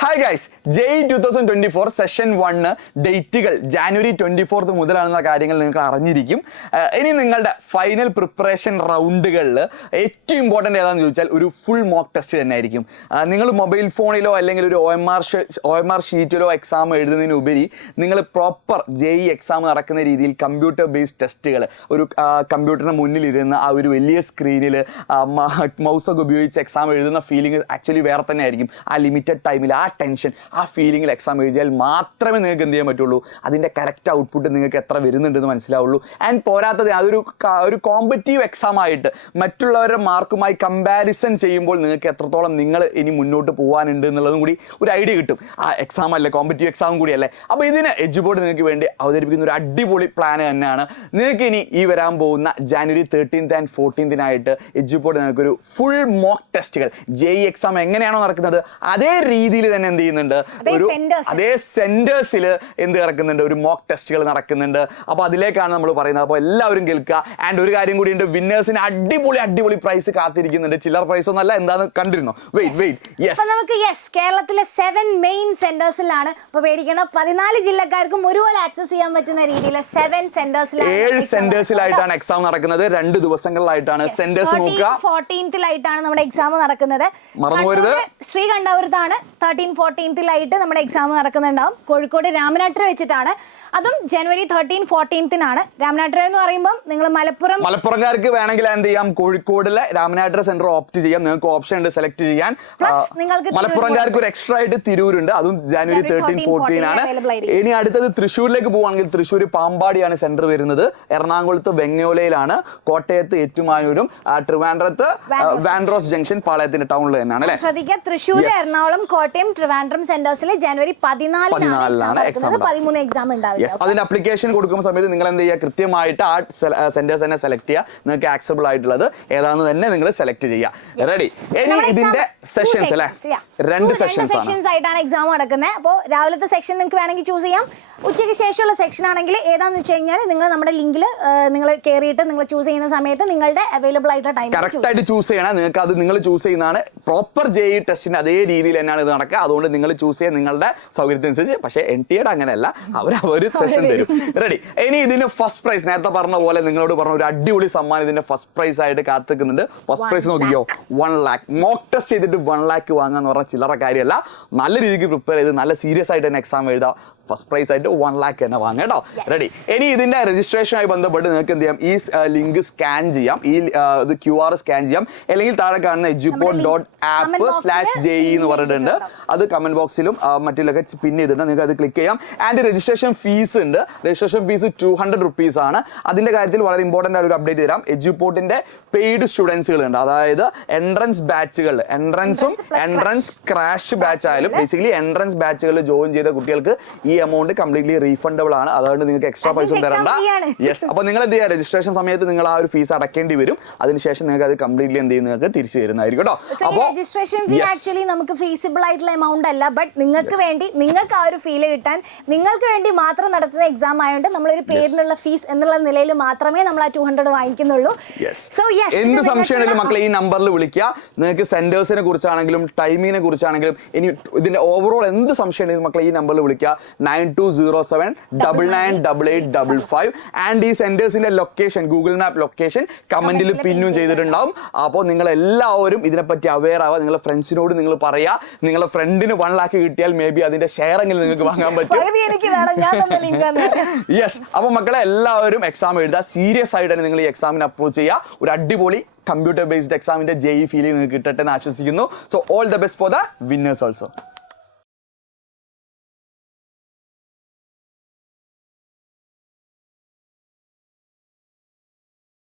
Hi guys, JEE 2024 session 1 ഡേറ്റുകൾ January 24 മുതലാണെന്ന കാര്യങ്ങൾ നിങ്ങൾക്ക് അറിഞ്ഞിരിക്കും. ഇനി നിങ്ങളുടെ ഫൈനൽ പ്രിപ്പറേഷൻ റൗണ്ടുകളിൽ ഏറ്റവും ഇമ്പോർട്ടൻ്റ് ഏതാണെന്ന് ചോദിച്ചാൽ ഒരു ഫുൾ മോക്ക് ടെസ്റ്റ് തന്നെ ആയിരിക്കും. നിങ്ങൾ മൊബൈൽ ഫോണിലോ അല്ലെങ്കിൽ ഒരു OMR ഷീറ്റിലോ എക്സാം എഴുതുന്നതിനുപരി നിങ്ങൾ പ്രോപ്പർ JEE എക്സാം നടക്കുന്ന രീതിയിൽ കമ്പ്യൂട്ടർ ബേസ്ഡ് ടെസ്റ്റുകൾ ഒരു കമ്പ്യൂട്ടറിന് മുന്നിലിരുന്ന് ആ ഒരു വലിയ സ്ക്രീനിൽ മൗസൊക്കെ ഉപയോഗിച്ച് എക്സാം എഴുതുന്ന ഫീലിംഗ് ആക്ച്വലി വേറെ തന്നെ ആയിരിക്കും. ആ ലിമിറ്റഡ് ടൈമിൽ ആ ടെൻഷൻ, ആ ഫീലിംഗിൽ എക്സാം എഴുതിയാൽ മാത്രമേ നിങ്ങൾക്ക് എന്ത് ചെയ്യാൻ പറ്റുള്ളൂ, അതിൻ്റെ കറക്റ്റ് ഔട്ട്പുട്ട് നിങ്ങൾക്ക് എത്ര വരുന്നുണ്ടെന്ന് മനസ്സിലാവുള്ളൂ. ആൻഡ് പോരാത്തത് അതൊരു കോമ്പറ്റീവ് എക്സാം ആയിട്ട് മറ്റുള്ളവരുടെ മാർക്കുമായി കമ്പാരിസൺ ചെയ്യുമ്പോൾ നിങ്ങൾക്ക് എത്രത്തോളം നിങ്ങൾ ഇനി മുന്നോട്ട് പോകാനുണ്ട് എന്നുള്ളതും കൂടി ഒരു ഐഡിയ കിട്ടും. ആ എക്സാം അല്ലേ, കോമ്പറ്റീവ് എക്സാം കൂടിയല്ലേ. അപ്പോൾ ഇതിന് എഡ്യൂബോർഡ് നിങ്ങൾക്ക് വേണ്ടി അവതരിപ്പിക്കുന്ന ഒരു അടിപൊളി പ്ലാൻ തന്നെയാണ്. നിങ്ങൾക്ക് ഇനി ഈ വരാൻ പോകുന്ന ജാനുവരി 13th and 14th എഡ്യൂബോർഡ് നിങ്ങൾക്കൊരു ഫുൾ മോക്ക് ടെസ്റ്റുകൾ JEE എക്സാം എങ്ങനെയാണോ നടക്കുന്നത് അതേ രീതിയിൽ തന്നെ എന്ത് ചെയ്യുന്നുണ്ട്, അതേ സെന്റേഴ്സിൽ എന്ത് നടക്കുന്നുണ്ട്, ഒരു മോക്ക് ടെസ്റ്റുകൾ നടക്കുന്നുണ്ട്. അപ്പോൾ അതിലേക്കാണ് നമ്മൾ പറയുന്നത്. അപ്പോൾ എല്ലാവരും കേൾക്കുക. ആൻഡ് ഒരു കാര്യം കൂടിയുണ്ട്, വിന്നേഴ്സിന് അടിപൊളി പ്രൈസ് കാത്തിരിക്കുന്നുണ്ട്. ചില്ലർ പ്രൈസ് ഒന്നല്ല, എന്താന്ന് കണ്ടിരുന്നോ? കേരളത്തിലെ 7 മെയിൻ സെന്റേഴ്സിലാണ്. അപ്പോൾ പേടിക്കണം, 14 ജില്ലക്കാർക്കും ഒരുപോലെ ആക്സസ് ചെയ്യാൻ പറ്റുന്ന രീതിയിൽ 7 സെന്റേഴ്സിലാണ്, 7 സെന്റേഴ്സിലായിട്ടാണ് എക്സാം നടക്കുന്നത്. 2 ദിവസങ്ങളിലായിട്ടാണ്. സെന്റേഴ്സ് നോക്കുക. 14th നമ്മുടെ എക്സാം നടക്കുന്നത്. മറന്നുപോരുത്, ശ്രീകണ്ഠപുരത്താണ്. 13th 14th നമ്മുടെ എക്സാം നടക്കുന്നുണ്ടാവും. കോഴിക്കോട് രാമനാട്ടുകര വെച്ചിട്ടാണ്. അതും ജനുവരി 13th 14th രാമനാട്ടുകര എന്ന് പറയുമ്പോൾ നിങ്ങൾ മലപ്പുറംകാർക്ക് വേണമെങ്കിൽ എന്ത് ചെയ്യാം, കോഴിക്കോടിലെ രാമനാട്ടുകര സെന്റർ ഓപ്റ്റ് ചെയ്യാം. നിങ്ങൾക്ക് ഓപ്ഷൻ ഉണ്ട് സെലക്ട് ചെയ്യാൻ. മലപ്പുറംകാർക്ക് ഒരു എക്സ്ട്രാ ആയിട്ട് തിരൂരുണ്ട്, അതും ജനുവരി 13th 14th ഇനി അടുത്തത് തൃശ്ശൂരിലേക്ക് പോവുകയാണെങ്കിൽ തൃശ്ശൂർ പാമ്പാടിയാണ് സെന്റർ വരുന്നത്. എറണാകുളത്ത് വെങ്ങോലയിലാണ്. കോട്ടയത്ത് ഏറ്റുമാനൂരും ട്രിവാൻഡ്രത്ത് വാൻഡ്രോസ് ജംഗ്ഷൻ പാളയത്തിന്റെ ടൗണിൽ തന്നെയാണ് അല്ലേ. ശ്രദ്ധിക്കുക, തൃശ്ശൂർ, എറണാകുളം, കോട്ടയം, ട്രിവാൻഡ്രം സെന്റേഴ്സിൽ ജനുവരി 14 എക്സാം. 13 എക്സാം ഉണ്ടാവും. അതിന്റെ അപ്ലിക്കേഷൻ കൊടുക്കുന്ന സമയത്ത് നിങ്ങൾ എന്ത് ചെയ്യുക, കൃത്യമായിട്ട് ആ സെന്റേഴ്സ് തന്നെ സെലക്ട് ചെയ്യുക. നിങ്ങൾക്ക് ആക്സബിൾ ആയിട്ടുള്ളത് ഏതാണെന്ന് തന്നെ നിങ്ങൾ സെലക്ട് ചെയ്യുക. റെഡി? ഇതിന്റെ സെഷൻസ് അല്ലേ, 2 സെഷൻസ് ആയിട്ടാണ് എക്സാം നടക്കുന്നത്. അപ്പോൾ രാവിലത്തെ സെക്ഷൻ നിങ്ങൾക്ക് വേണമെങ്കിൽ ചൂസ് ചെയ്യാം. ഉച്ചയ്ക്ക് ശേഷമുള്ള സെക്ഷൻ ആണെങ്കിൽ ഏതാണെന്ന് വെച്ച് കഴിഞ്ഞാൽ നിങ്ങൾ നമ്മുടെ ലിങ്കിൽ നിങ്ങൾ കയറിയിട്ട് നിങ്ങൾ ചൂസ് ചെയ്യുന്ന സമയത്ത് നിങ്ങളുടെ അവൈലബിൾ ആയിട്ടുള്ള ടൈം കറക്റ്റ് ആയിട്ട് ചൂസ് ചെയ്യണം. നിങ്ങൾക്ക് അത് നിങ്ങൾ ചൂസ് ചെയ്യുന്നതാണ് പ്രോപ്പർ JEE ടെസ്റ്റിന് അതേ രീതിയിൽ തന്നെയാണ് ഇത് നടക്കുക. അതുകൊണ്ട് നിങ്ങൾ ചൂസ് ചെയ്യുക നിങ്ങളുടെ സൗകര്യത്തിനനുസരിച്ച്. പക്ഷേ NTA അങ്ങനെയല്ല, അവർ സെഷൻ തരും. റെഡി? ഇനി ഇതിന് ഫസ്റ്റ് പ്രൈസ് നേരത്തെ പറഞ്ഞ പോലെ നിങ്ങളോട് പറഞ്ഞ ഒരു അടിപൊളി സമ്മാനം ഇതിന്റെ ഫസ്റ്റ് പ്രൈസ് ആയിട്ട് കാത്തിക്കുന്നുണ്ട്. ഫസ്റ്റ് പ്രൈസ് നോക്കിയോ, 1 lakh. മോക്ക് ടെസ്റ്റ് ചെയ്തിട്ട് 1 lakh വാങ്ങാന്ന് പറഞ്ഞാൽ ചില്ലറ കാര്യമല്ല. നല്ല രീതിക്ക് പ്രിപ്പയർ ചെയ്ത് നല്ല സീരിയസ് ആയിട്ട് തന്നെ എക്സാം എഴുതാം. ഫസ്റ്റ് പ്രൈസ് ആയിട്ട് 1 lakh തന്നെ വാങ്ങാം കേട്ടോ. റെഡി? ഇനി ഇതിന്റെ രജിസ്ട്രേഷനുമായി ബന്ധപ്പെട്ട് നിങ്ങൾക്ക് എന്ത് ചെയ്യാം, ഈ ലിങ്ക് സ്കാൻ ചെയ്യാം, ഈ QR സ്കാൻ ചെയ്യാം. അല്ലെങ്കിൽ താഴെ കാണുന്ന eduboard.app/JEE എന്ന് പറഞ്ഞിട്ടുണ്ട്. അത് കമന്റ് ബോക്സിലും മറ്റിലൊക്കെ പിൻ ചെയ്തിട്ടുണ്ട്. നിങ്ങൾക്ക് അത് ക്ലിക്ക് ചെയ്യാം. ആൻഡ് രജിസ്ട്രേഷൻ ഫീസ് ഉണ്ട്. രജിസ്ട്രേഷൻ ഫീസ് 200 rupees ആണ്. അതിന്റെ കാര്യത്തിൽ വളരെ ഇമ്പോർട്ടൻ്റ് ആയ ഒരു അപ്ഡേറ്റ് തരാം. എഡ്യൂപോർട്ടിന്റെ പെയ്ഡ് സ്റ്റുഡൻസുകൾ ഉണ്ട്. അതായത് എൻട്രൻസ് ബാച്ചുകൾ, എൻട്രൻസ് ക്രാഷ് ബാച്ച് ആയാലും ബേസിക്കലി എൻട്രൻസ് ബാച്ചുകളിൽ ജോയിൻ ചെയ്ത കുട്ടികൾക്ക് ഈ എമൗണ്ട് കംപ്ലീറ്റ്ലി റീഫണ്ടബിൾ ആണ്. അതുകൊണ്ട് നിങ്ങൾക്ക് എക്സ്ട്രാ പൈസ ഒന്നും തരണ്ട. യെസ്. അപ്പോൾ നിങ്ങൾ എന്ത് ചെയ്യുക, രജിസ്ട്രേഷൻ സമയത്ത് നിങ്ങൾ ആ ഒരു ഫീസ് അടക്കേണ്ടി വരും. അതിനുശേഷം നിങ്ങൾക്ക് അത് കംപ്ലീറ്റ്ലി എന്ത് ചെയ്യുന്നത്, നിങ്ങൾക്ക് തിരിച്ചു തരുന്നതായിരിക്കും കേട്ടോ. അപ്പോൾ രജിസ്ട്രേഷൻ ഫീ ആക്ച്വലി നമുക്ക് ഫീസിബിൾ ആയിട്ടുള്ള എമൗണ്ട് അല്ല. ബട്ട് നിങ്ങൾക്ക് വേണ്ടി, നിങ്ങൾക്ക് ആ ഒരു ഫീൽ കിട്ടാൻ നിങ്ങൾക്ക് വേണ്ടി മാത്രം നടത്തുന്ന എക്സാം ആയതുകൊണ്ട് നമ്മളൊരു പേരിനുള്ള ഫീസ് എന്നുള്ള നിലയിൽ മാത്രമേ നമ്മൾ ആ 200 വാങ്ങിക്കുന്നുള്ളൂ. സോ എന്ത് സംശയമാണെങ്കിലും മക്കളെ ഈ നമ്പറിൽ വിളിക്കുക. നിങ്ങൾക്ക് സെന്റേഴ്സിനെ കുറിച്ചാണെങ്കിലും ടൈമിങ്ങിനെ കുറിച്ചാണെങ്കിലും ഇനി ഇതിന്റെ ഓവറോൾ എന്ത് സംശയം ഉണ്ടെങ്കിലും മക്കളെ ഈ നമ്പറിൽ വിളിക്കുക. 9207998855. ആൻഡ് ഈ സെന്റേഴ്സിന്റെ ലൊക്കേഷൻ, ഗൂഗിൾ മാപ്പ് ലൊക്കേഷൻ കമന്റിൽ പിന്നും ചെയ്തിട്ടുണ്ടാവും. അപ്പോൾ നിങ്ങൾ എല്ലാവരും ഇതിനെപ്പറ്റി അവെയർ ആവുക. നിങ്ങളുടെ ഫ്രണ്ട്സിനോട് നിങ്ങൾ പറയുക. നിങ്ങളുടെ ഫ്രണ്ടിന് 1 lakh കിട്ടിയാൽ മേ ബി അതിന്റെ ഷെയർ എങ്കിലും നിങ്ങൾക്ക് വാങ്ങാൻ പറ്റും. യെസ്. അപ്പോൾ മക്കളെ എല്ലാവരും എക്സാം എഴുതുക. സീരിയസ് ആയിട്ട് തന്നെ നിങ്ങൾ ഈ എക്സാമിന് അപ്രോച്ച് ചെയ്യുക. ഒരു അടിപൊളി കമ്പ്യൂട്ടർ ബേസ്ഡ് എക്സാമിന്റെ JEE ഫീലിംഗ് നിങ്ങൾക്ക് കിട്ടട്ടെ എന്ന് ആശംസിക്കുന്നു. So all the best for the winners also.